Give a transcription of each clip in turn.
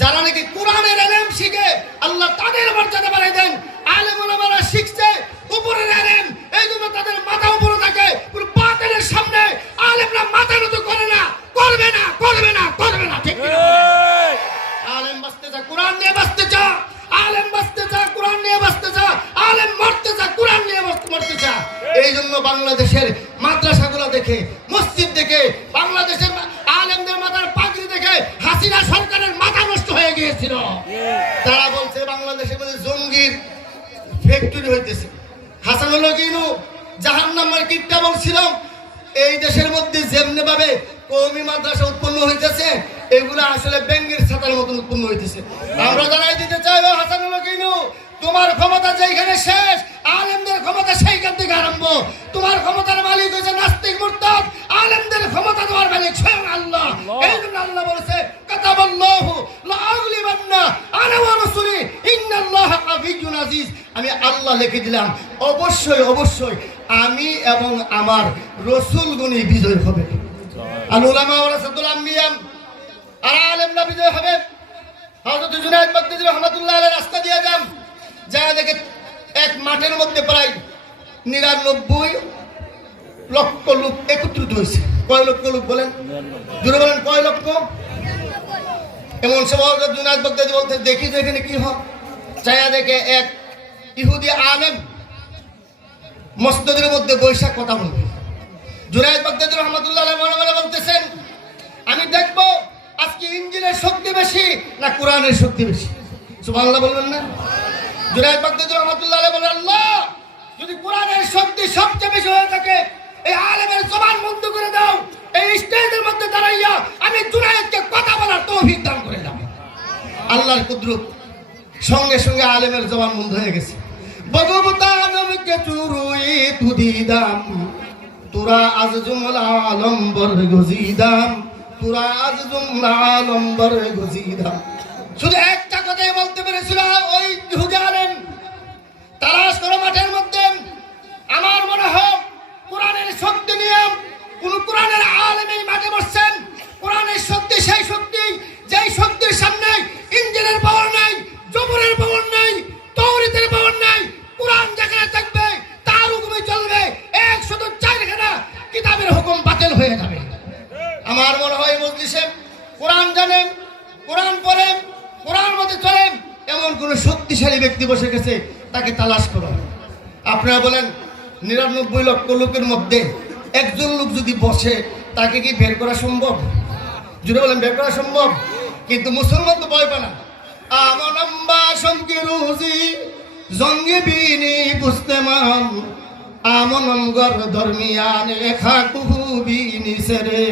যারা নাকি কোরআনের ইলম শিখে আল্লাহ তাদের মর্যাদা বাড়ায় দেন। আলেম ওলামারা শিখছে উপরের ইলম, এই জন্য তাদের মাথা উপরে থাকে। পুরো বাতিলের সামনে আলেমরা মাথা নত করে না, করবে না, করবে না, করবে না। ঠিক কিনা? আলেম বাঁচতে চা, কোরআন নিয়ে বাঁচতে চা। আলেম বাঁচতে চা, কোরআন নিয়ে বাঁচতে চা। আলেম মরতে চা, কোরআন নিয়ে মরতে চা। এই জন্য বাংলাদেশের মাদ্রাসাগুলো দেখে, মসজিদ দেখে, বাংলাদেশের আলেমদের মাথার পাগড়ি দেখে হাসিনা সরকারের মাথা নষ্ট হয়ে গিয়েছিল। তারা বলছে বাংলাদেশের মধ্যে জঙ্গির ফ্যাক্টরি হইতেছে। হাসানুল হকিনু জাহান্নামের কিপটা বলছিল এই দেশের মধ্যে যেমনি ভাবে কওমি মাদ্রাসা উৎপন্ন হইতেছে, এগুলা আসলে ব্যাঙের ছাতার মতন উৎপন্ন হইতেছে। আমরা জানাই দিতে চাই, ও হাসানুল হকিনু, তোমার ক্ষমতা যেখানে শেষ, আলেমদের ক্ষমতা সেইখান থেকে আরম্ভ। তোমার ক্ষমতার মালিক হয়েছে নাস্তিক মুরতাদ, আলেমদের ক্ষমতা তোমার মালিক স্বয়ং আল্লাহ। এই জন্য আল্লাহ বলেছে কাতাবাল্লাহু লা আগলিবান্না আনা ওয়া রাসূলি ইন্নাল্লাহা কাবিয়্যুন আজিজ। আমি আল্লাহ লিখে দিলাম, অবশ্যই অবশ্যই আমি এবং আমার রাসূলগণই বিজয় হবে। আল উলামা ওয়ারাসাতুল আম্বিয়া, আর আলেমরা বিজয় হবে। হযরত জুনায়েদ বাগদাদী রাহমাতুল্লাহ আলাইহি রাস্তা দিয়ে যান, যা দেখে এক মাঠের মধ্যে প্রায় ৯৯ লক্ষ লোক একত্রিত হয়েছে। কয় লক্ষ লোক বলেন? জুড়ে বলেন, কয় লক্ষ? এমন সময় জুনায়েদ বাগদাদী বলতে, দেখি যে এখানে কি হয়। চায়া দেখে এক ইহুদি আলেম মসজিদের মধ্যে বৈশাখ কথা বলবে। জুনায়েদ বাগদাদী রাহমাতুল্লাহ আলাইহি মনে মনে বলতেছেন, আমি দেখবো আজকে ইঞ্জিলের শক্তি বেশি না কোরআনের শক্তি বেশি। সুবহানাল্লাহ বলবেন না? জুনায়েদ বাগদাদী রাহমাতুল্লাহ আলাইহি বলেন, আল্লাহ যদি কোরআনের শক্তি সবচেয়ে বেশি হয়ে থাকে, এই আলেমের জবান বন্ধ করে দাও। এই স্টেজের মধ্যে দাঁড়াইয়া আমি জুনায়েদকে কথা বলার তৌফিক দান করে দাও। আল্লাহর কুদরত, সঙ্গে সঙ্গে আলেমের জবান বন্ধ হয়ে গেছে। বগবতানমকে চুরুই তুদিদাম, তোরা আজ জুমলা আলম্বর গজিদাম, তোরা আজ জুমলা আলম্বর গজিদাম। শুধু একটা কথাই বলতে পেরেছিল ওই ইহুদি আলেম, তালাশ করো মাঠের মধ্যে। আমার মনে হয় কোরআনের শক্তি নিয়ে কোন কোরআনের আলেম এই মাঠে বসছেন। কোরআনের শক্তি সেই শক্তি, যেই শক্তির সামনে ইঞ্জিনের পাওয়ার নাই, জবরের পাওয়ার নাই, তাওরাতের পাওয়ার নাই। কোরআন যেখানে থাকবে তার হুকুমে চলবে। ১০৪খানা কিতাবের হুকুম বাতিল হয়ে যাবে। আমার মনে হয় মজলিসে কোরআন জানেন, কোরআন পড়েন, কোরআন মতে চলেন এমন কোন শক্তিশালী ব্যক্তি বসে গেছে, তাকে তালাশ করো। আপনারা বলেন ৯৯ লক্ষ লোকের মধ্যে একজন লোক যদি বসে, তাকে কি বের করা সম্ভব? যদি বলেন বের করা সম্ভব, কিন্তু মুসলমান তো ভয় পায় না। আমনম্বা শঙ্কি রুজি জঙ্গি বিনি বুঝতেমাম, আমনমগর ধর্মিয়ানে খাকুহু বিনি সেরে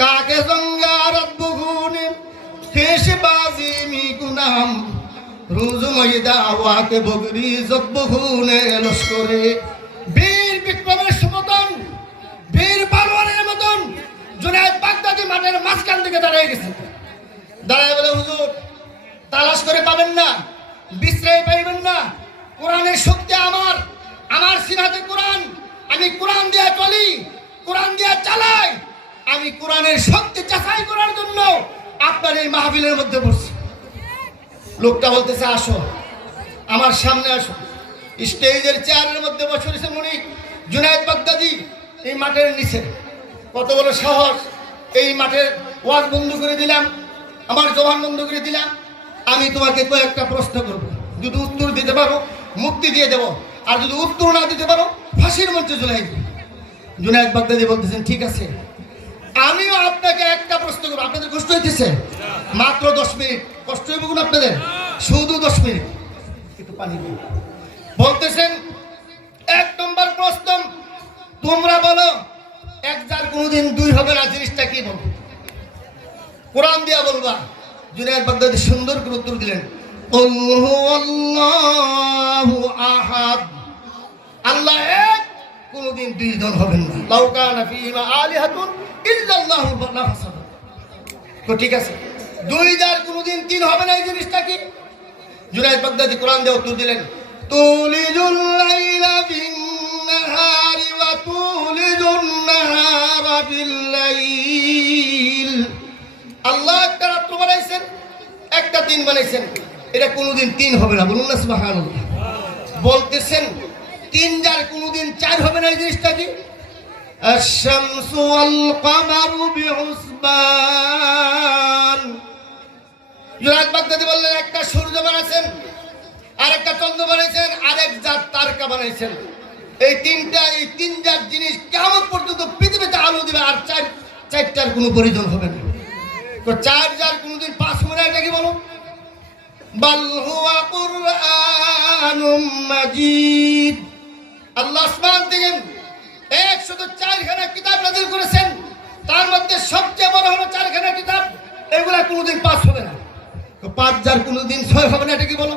কাকে জঙ্গারত বুহুনে খেশ বাজি মি গুনাম, রুজু ময়দা ওয়াকে বগরি জব্বহুনে লস্করে। বীর বিক্রমের সমতন, বীর পালোয়ানের মতন জুনায়েদ বাগদাদী মাঠের মাঝখান থেকে দাঁড়িয়ে গেছে। দাঁড়ায় বলে, হুজুর তালাশ করে পাবেন না, বিশ্রায় পাইবেন না। কোরআনের শক্তি আমার, আমার সিনাতে কোরআন, আমি কোরআন দিয়ে চলি, কোরআন দিয়ে চালাই। আমি কোরআনের শক্তি যাচাই করার জন্য আপনার এই মাহফিলের মধ্যে বসছি। লোকটা বলতেছে, আসো আমার সামনে আসো। স্টেজের চেয়ারের মধ্যে বসে রয়েছে মনিক জুনায়েদ বাগদাদী এই মাঠের নিচে। কত বড় সাহস! এই মাঠের ওয়াজ বন্ধ করে দিলাম, আমার জবান বন্ধ করে দিলাম। আমি তোমাকে কয়েকটা প্রশ্ন করব, যদি উত্তর দিতে পারো মুক্তি দিয়ে দেবো, আর যদি উত্তর না দিতে পারো ফাঁসির মঞ্চে ঝুলাই দিবে। জুনায়েদ বাগদাদী বলতেছেন, ঠিক আছে, আমিও আপনাকে একটা প্রশ্ন করবো। আপনাদের কষ্ট হইতেছে? মাত্র 10 মিনিট। কষ্ট হইব কোন আপনাদের? শুধু 10 মিনিট। একটু পানি দিন। বলতেছেন, ১ নম্বর প্রশ্ন, তোমরা বলো ১ যার কোনোদিন ২ হবে না, জিনিসটা কি বলবো? কোরআন দিয়া বলবা। জুনায়েদ বাগদাদী সুন্দর করে উত্তর দিলেন, আল্লাহু আহাদ, আল্লাহ এক, কোনোদিন ২ জন হবেন না। লাউ কানা ফীহিমা আলিহাতুন ইল্লাল্লাহু লা ফাসাদা। তো ঠিক আছে, ২ যার কোনোদিন ৩ হবে না, এই জিনিসটা কি? জুনায়েদ বাগদাদী কোরআন দিয়ে উত্তর দিলেন, তুলিজুল লাইলা ফিন নাহারি ওয়া তুলিজুন নাহারা ফিল লাইল। আল্লাহ একটা রাত্র বানাইছেন, একটা তিন বানাইছেন, এটা কোনোদিন তিন হবে না, বলুন না সুবহানাল্লাহ। বলতেছেন তিন যার কোনোদিন চার হবে না, এই জিনিসটা কি? আশ-শামসু ওয়াল কামারু বিহুসবান। জুনায়েদ বাগদাদী বললেন একটা সূর্য বানাইছেন, আর একটা চন্দ্র বানাইছেন, আরেক জাত তারকা বানাইছেন। এই তিন জাত জিনিস কিয়ামত পর্যন্ত পৃথিবীতে আলো দিবে, আর চারটার কোনো প্রয়োজন হবে না। তো চার যার কোনোদিন পাঁচ হবে না, এটা কি বলো? বাল হুয়া কুরআনুম মাজিদ। আল্লাহ আসমান থেকে 104খানা কিতাব নাযিল করেছেন, তার মধ্যে সবচেয়ে বড় হলো 4খানা কিতাব। এগুলা কোনোদিন পাঁচ হবে না। তো পাঁচ যার কোনোদিন ছয় হবে না, এটা কি বলো?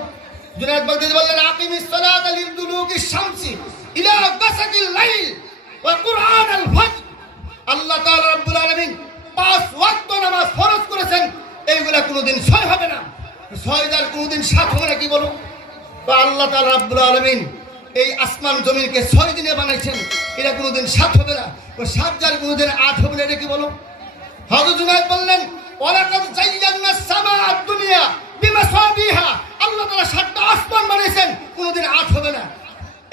জুনায়েদ বাগদাদী বললেন আকিমিস সালাতা লিদুলুকিশ শামসি ইলা গাসাকিল লাইল ওয়া কুরআনাল ফজর। আল্লাহ তাআলা রাব্বুল আলামিন 5 ওয়াক্ত নামাজ ফরজ করেছেন, এইগুলা কোনোদিন ছয় হবে না। ছয় যার কোনোদিন সাত হবে না, কি বলো? তো আল্লাহ তাআলা রাব্বুল আলামিন এই আসমান জমিনকে 6 দিনে বানাইছেন, এটা কোনোদিন সাত হবে না। তো সাত যার কোনোদিন আট হবে না, এটা কি বলো? হযরত জুনায়েদ বললেন ওয়ালাকাদ যায়্যানাস সামাআদ দুনিয়া বিমাসাবিহা। আল্লাহ তাআলা 7টা আসমান বানাইছেন, কোনোদিন আট হবে না।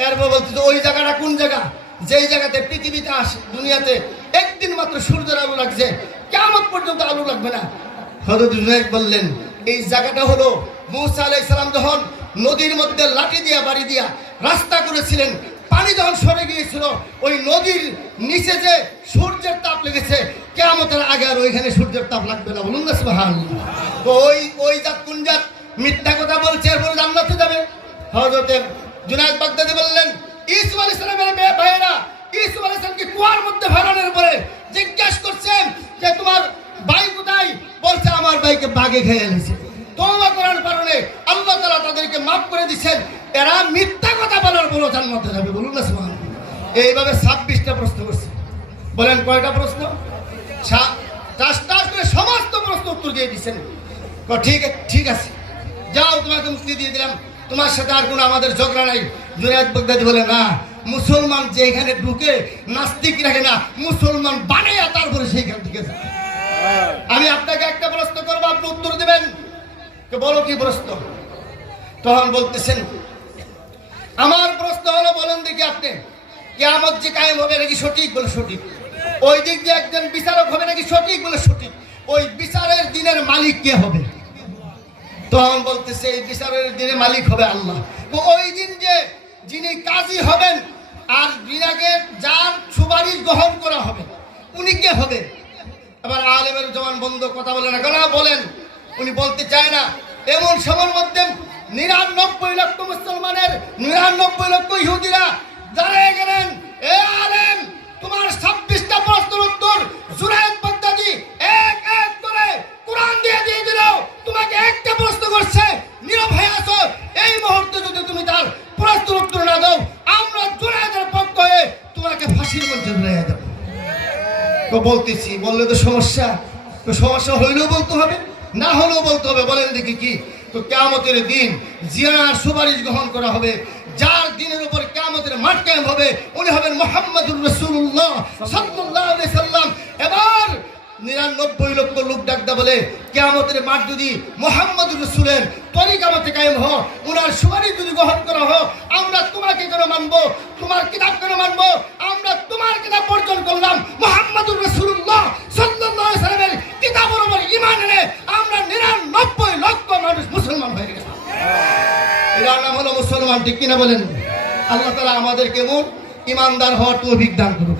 এরপর বলতে ওই জায়গাটা কোন জায়গা? যেই জায়গাতে পৃথিবীতে আসে, দুনিয়াতে একদিন মাত্র সূর্যের আলো লাগছে, কিয়ামত পর্যন্ত আলো লাগবে না। হযরত জুনায়েদ বললেন এই জায়গাটা হলো মূসা আলাইহিস সালাম যখন নদীর মধ্যে লাঠি দিয়া বাড়ি দিয়া রাস্তা করেছিলেন, পানি যখন সরে গিয়েছিল, ওই নদীর নিচে যে সূর্যের তাপ লেগেছে, কিয়ামতের আগে আর ওইখানে সূর্যের তাপ লাগবে না, বলুন না সুবহানাল্লাহ। তো ওই জাত কোন জাত? মিথ্যা কথা বলছে, এরপরে জান্নাতে যাবে। হযরত জুনায়েদ বাগদাদী বললেন ঈসা আলাইহিস সালামের ভাইয়েরা ঈসা আলাইহিস সালামকে কুয়ার মধ্যে ফেলানোর পরে জিজ্ঞাসা করছেন যে তোমার ভাই কোথায়? বলছে আমার ভাইকে বাঘে খেয়ে নিয়েছে। তওবা করার কারণে আল্লাহ তাআলা তাদেরকে মাফ করে দিয়েছেন। এরা মিথ্যা কথা বলার বড় জান্নাতে যাবে, বলুন না সুবহানাল্লাহ। এইভাবে 26টা প্রশ্ন করছে। বলেন কয়টা প্রশ্ন? টাস করে সমস্ত প্রশ্ন উত্তর দিয়ে দিয়েছেন। ঠিক আছে, যাও তোমাকে মুক্তি দিয়ে দিলাম, তোমার সাথে আর কোনো আমাদের ঝগড়া নাই। জুনায়েদ বাগদাদী বলে না, মুসলমান যে এখানে ঢুকে নাস্তিক রাখে না, মুসলমান বানাইয়া তারপরে সেইখান থেকে যায়। আমি আপনাকে একটা প্রশ্ন করবো, আপনি উত্তর দেবেন। বলো কি প্রশ্ন? তখন বলতেছেন আমার প্রশ্ন হলো, বলেন দেখি আপনি, কিয়ামত যে কায়েম হবে নাকি সঠিক? বলে সঠিক। ওই দিক দিয়ে একজন বিচারক হবে নাকি সঠিক? বলে সঠিক। ওই বিচারের দিনের মালিক কে হবে? তখন বলতেছে এই বিচারের দিনের মালিক হবে আল্লাহ। তো ওই দিন যে যিনি কাজী হবেন আর বিনাকে যার সুপারিশ গ্রহণ করা হবে, উনি কে হবে? আবার আলেমের জবান বন্ধ, কথা বলে না কেন? বলেন। উনি বলতে চায় না। এমন সময়ের মধ্যে 99 লক্ষ মুসলমানের 99 লক্ষ ইহুদিরা দাঁড়িয়ে গেলেন, এ আলেম তোমার 26টা প্রশ্নের উত্তর জুনায়েদ বাগদাদী এক এক করে কোরআন দিয়ে দিল। তোমাকে একটা প্রশ্ন করছে, নীরব হয়ে আছো। এই মুহূর্তে যদি তুমি তার প্রশ্নের উত্তর না দাও, আমরা জুনায়েদের পক্ষ হয়ে তোমাকে ফাঁসির মঞ্চে ঝুলিয়ে দেব। তো বলতেছি, বললে তো সমস্যা। তো সমস্যা হইলেও বলতে হবে, না হলেও বলতে হবে। বলেন দেখি কি? তো কিয়ামতের দিন জিয়ার সুপারিশ গ্রহণ করা হবে। যার দিনের উপর কিয়ামতের মাঠ কায়েম হবে, উনি হবেন মুহাম্মদুর রাসূলুল্লাহ সাল্লাল্লাহু আলাইহি সাল্লাম। এবার 99 লক্ষ লোক ডাকদা বলে, কিয়ামতের মাঠ যদি মুহাম্মদুর রাসূলের তরিকা মতে কায়েম হয়, উনার সুপারিশ যদি গ্রহণ করা হয়, আমরা তোমাকে কেন মানবো? তোমার কিতাব কেন মানবো? আমরা তোমার কিতাব বর্জন করলাম। মুহাম্মদুর রাসূলুল্লাহ সাল্লাল্লাহু আলাইহি সাল্লামের কিতাবের উপর ঈমান এনে আমরা 99 লক্ষ মানুষ মুসলমান হয়ে গেলাম। এর নাম হলো মুসলমান, ঠিক কিনা বলেন? আল্লাহ তাআলা আমাদেরকে ঈমানদার হওয়ার তৌফিক দান করুন।